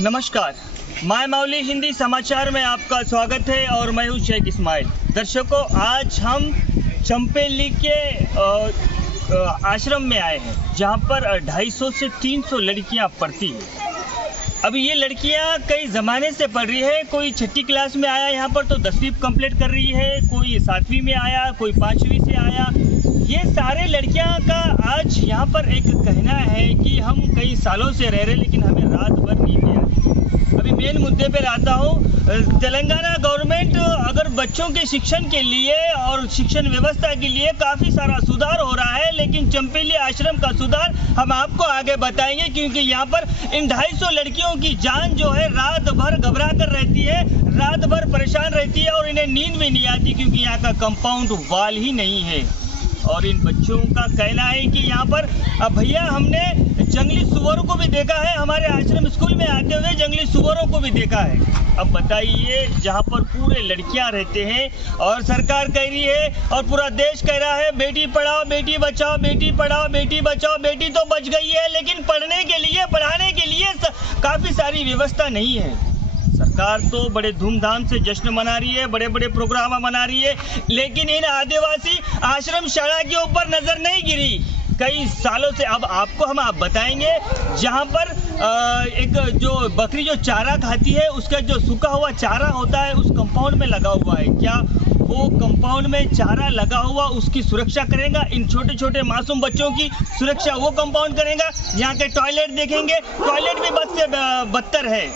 नमस्कार, माय माउली हिंदी समाचार में आपका स्वागत है और मैं हूं शेख इस्माइल। दर्शकों, आज हम चंपेली के आश्रम में आए हैं जहां पर 250 से 300 लड़कियां पढ़ती हैं। अभी ये लड़कियां कई ज़माने से पढ़ रही है। कोई 6ठी क्लास में आया यहाँ पर तो 10वीं कंप्लीट कर रही है, कोई 7वीं में आया, कोई 5वीं से आया। ये सारे लड़कियां का आज यहाँ पर एक कहना है कि हम कई सालों से रह रहे लेकिन हमें रात भर नींद नहीं आती। अभी मेन मुद्दे पे आता हूँ। तेलंगाना गवर्नमेंट अगर बच्चों के शिक्षण के लिए और शिक्षण व्यवस्था के लिए काफ़ी सारा सुधार हो रहा है, लेकिन चंपेली आश्रम का सुधार हम आपको आगे बताएंगे, क्योंकि यहाँ पर इन 250 लड़कियों की जान जो है रात भर घबरा कर रहती है, रात भर परेशान रहती है और इन्हें नींद भी नहीं आती, क्योंकि यहाँ का कंपाउंड वाल ही नहीं है। और इन बच्चों का कहना है कि यहाँ पर भैया हमने जंगली सुअरों को भी देखा है, हमारे आश्रम स्कूल में आते हुए जंगली सुअरों को भी देखा है। अब बताइए, जहाँ पर पूरे लड़कियाँ रहते हैं और सरकार कह रही है और पूरा देश कह रहा है बेटी पढ़ाओ बेटी बचाओ, बेटी पढ़ाओ बेटी बचाओ। बेटी तो बच गई है, लेकिन पढ़ने के लिए पढ़ाने के लिए काफ़ी सारी व्यवस्था नहीं है। सरकार तो बड़े धूमधाम से जश्न मना रही है, बड़े बड़े प्रोग्राम मना रही है, लेकिन इन आदिवासी आश्रम शाला के ऊपर नज़र नहीं गिरी कई सालों से। अब आपको हम बताएंगे, जहाँ पर एक जो बकरी जो चारा खाती है उसका जो सूखा हुआ चारा होता है उस कंपाउंड में लगा हुआ है। क्या वो कंपाउंड में चारा लगा हुआ उसकी सुरक्षा करेगा? इन छोटे छोटे मासूम बच्चों की सुरक्षा वो कंपाउंड करेगा? यहाँ के टॉयलेट देखेंगे, टॉयलेट भी बद से बदतर है।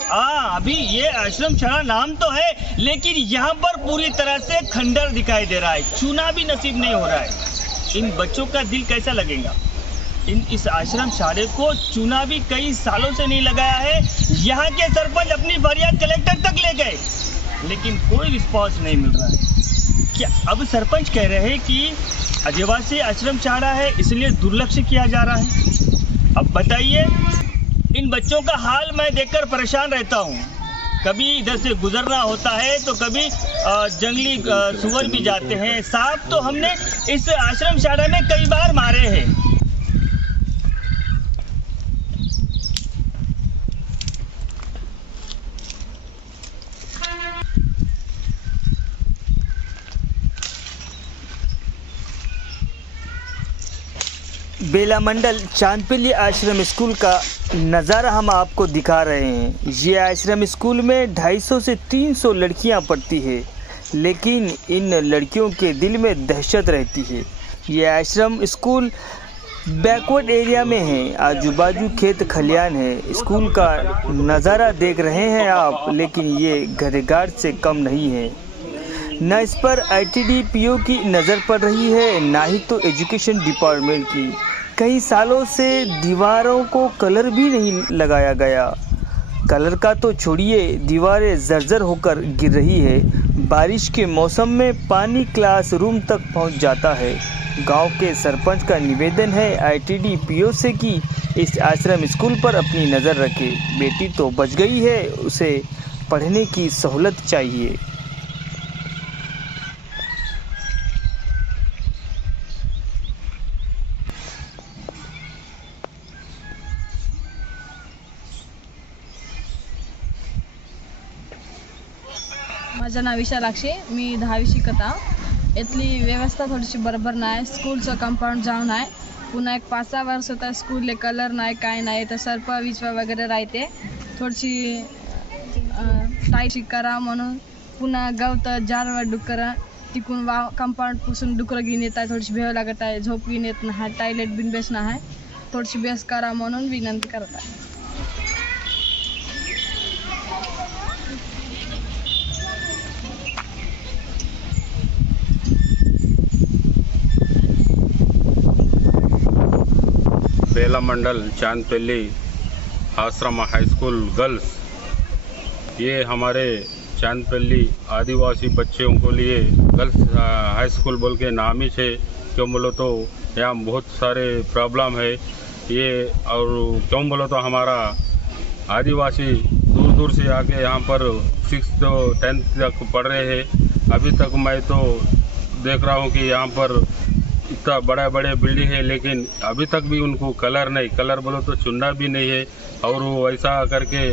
अभी ये आश्रम शाला नाम तो है, लेकिन यहाँ पर पूरी तरह से खंडर दिखाई दे रहा है, चूना भी नसीब नहीं हो रहा है। इन बच्चों का दिल कैसा लगेगा? इस आश्रम शाले को चूना भी कई सालों से नहीं लगाया है। यहाँ के सरपंच अपनी फरियाद कलेक्टर तक ले गए, लेकिन कोई रिस्पॉन्स नहीं मिल रहा है। क्या अब सरपंच कह रहे हैं कि आदिवासी आश्रम शाला है इसलिए दुर्लक्ष्य किया जा रहा है? अब बताइए, इन बच्चों का हाल मैं देखकर परेशान रहता हूँ। कभी इधर से गुजरना होता है तो कभी जंगली सुअर भी जाते हैं, सांप तो हमने इस आश्रम शाला में कई बार मारे हैं। बेला मंडल चांदपेली आश्रम स्कूल का नज़ारा हम आपको दिखा रहे हैं। ये आश्रम स्कूल में 250 से 300 लड़कियां पढ़ती है, लेकिन इन लड़कियों के दिल में दहशत रहती है। ये आश्रम स्कूल बैकवर्ड एरिया में है, आजू बाजू खेत खलियान है। स्कूल का नज़ारा देख रहे हैं आप, लेकिन ये घरेघाट से कम नहीं है। न इस पर ITD PO की नज़र पड़ रही है, ना ही तो एजुकेशन डिपार्टमेंट की। कई सालों से दीवारों को कलर भी नहीं लगाया गया। कलर का तो छोड़िए, दीवारें जर्जर होकर गिर रही है। बारिश के मौसम में पानी क्लासरूम तक पहुंच जाता है। गांव के सरपंच का निवेदन है ITD PO से कि इस आश्रम स्कूल पर अपनी नज़र रखे। बेटी तो बच गई है, उसे पढ़ने की सहूलत चाहिए। माझं नाव विशालाक्षी, मी 10वी शिकत आहे। इथली व्यवस्था थोडीशी बरोबर नाही। स्कूलचं कंपाऊंड जाऊन आहे, पुन्हा एक 5-6 वर्ष होता स्कूलले कलर नाही, काय नाही, तर सर्प विचवा वगैरे राहते। थोडीशी टाईट करा म्हणून पुन्हा गवत जानवर डुकर तिकून कंपाऊंड पुसून डुकरं घेऊन येत आहे। थोडीशी भेव लागत आहे, झोप घेऊन येत नाही, टॉयलेट बिन बेस नाही, थोडीशी बेस करा म्हणून विनंती करत आहे। बेला मंडल चांदपेली आश्रम हाई स्कूल गर्ल्स, ये हमारे चांदपेली आदिवासी बच्चों को लिए गर्ल्स हाई स्कूल बोल के नाम ही है। क्यों बोलो तो यहाँ बहुत सारे प्रॉब्लम है ये, और क्यों बोलो तो हमारा आदिवासी दूर दूर से आके यहाँ पर 6th to 10th तक पढ़ रहे हैं। अभी तक मैं तो देख रहा हूँ कि यहाँ पर इतना बड़ा बड़े बिल्डिंग है, लेकिन अभी तक भी उनको कलर नहीं, कलर बोलो तो चुनना भी नहीं है। और वो ऐसा करके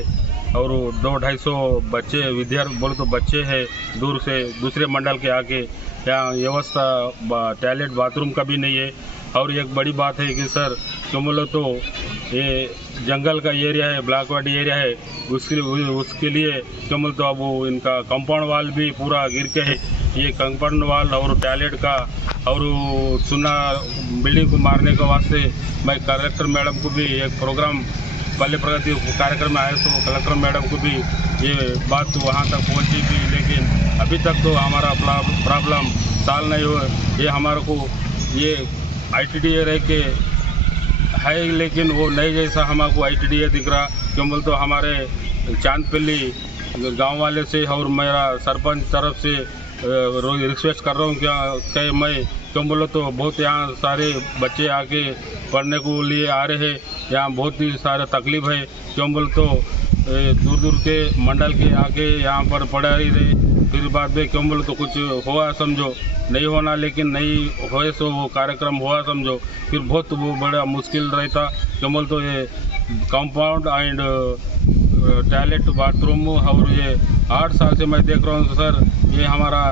और 200-250 बच्चे विद्यार्थी बोले तो बच्चे हैं दूर से दूसरे मंडल के आके। यहाँ व्यवस्था टॉयलेट बाथरूम का भी नहीं है। और एक बड़ी बात है कि सर क्यों बोलो तो ये जंगल का एरिया है, ब्लैकवाडी एरिया है, उसके लिए क्यों बोलो तो अब वो इनका कंपाउंड वाल भी पूरा गिर के है। ये कंपाउंड वाल और टॉयलेट का और चुना बिल्डिंग को मारने के वास्ते मैं कलेक्टर मैडम को भी एक प्रोग्राम पल्ले प्रगति कार्यक्रम में आए तो कलेक्टर मैडम को भी ये बात वहाँ तक पहुँची भी, लेकिन अभी तक तो हमारा प्रॉब्लम सॉल्व नहीं हुआ। ये हमारे को ये ITDA रह के है, लेकिन वो नहीं जैसा हमको ITDA दिख रहा। क्यों बोल तो हमारे चांदपल्ली गांव वाले से और मेरा सरपंच तरफ से रिक्वेस्ट कर रहा हूँ क्या मैं क्यों बोलो तो बहुत यहाँ सारे बच्चे आके पढ़ने को लिए आ रहे हैं। यहाँ बहुत ही सारे तकलीफ है। क्यों बोल तो दूर दूर के मंडल के आके यहाँ पर पढ़ा ही रहे। फिर बाद में क्यों बोलो तो कुछ हुआ समझो, नहीं होना लेकिन नहीं होए सो वो कार्यक्रम हुआ समझो, फिर बहुत वो बड़ा मुश्किल रहता। क्यों बोल तो ये कंपाउंड एंड टॉयलेट बाथरूम और ये 8 साल से मैं देख रहा हूँ सर, ये हमारा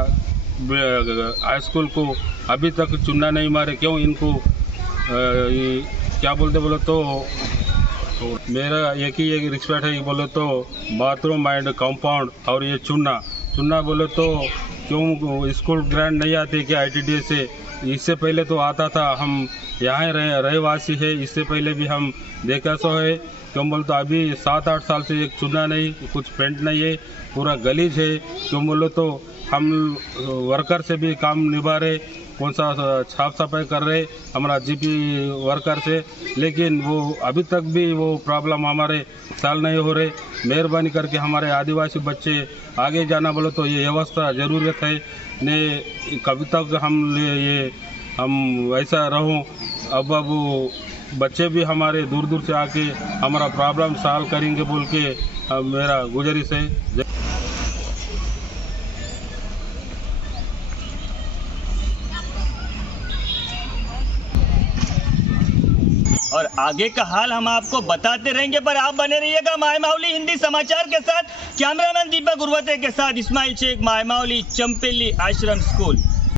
हाई स्कूल को अभी तक चुना नहीं मारे। क्यों इनको ये क्या बोलते बोलो तो मेरा एक ही एक रिक्वेस्ट है, बोलो तो बाथरूम एंड कंपाउंड और ये चुना बोलो तो क्यों स्कूल ग्रांट नहीं आती क्या ITDA से? इससे पहले तो आता था, हम यहाँ रहवासी है, इससे पहले भी हम देखा सो है। क्यों बोलो तो अभी 7-8 साल से एक चुना नहीं, कुछ पेंट नहीं है, पूरा गलीज है। क्यों बोलो तो हम वर्कर से भी काम निभा रहे, कौन सा साफ सफाई कर रहे हमारा GP वर्कर से, लेकिन वो अभी तक भी वो प्रॉब्लम हमारे साल नहीं हो रहे। मेहरबानी करके हमारे आदिवासी बच्चे आगे जाना बोलो तो ये व्यवस्था ज़रूरत है ने कभी तक हम ऐसा रहूं। अब बच्चे भी हमारे दूर दूर से आके हमारा प्रॉब्लम सॉल्व करेंगे बोल के मेरा गुजारिश है। और आगे का हाल हम आपको बताते रहेंगे, पर आप बने रहिएगा माय माउली हिंदी समाचार के साथ। कैमरामैन दीपक गुरवते के साथ इस्माइल शेख, माय माउली, चंपेली आश्रम स्कूल।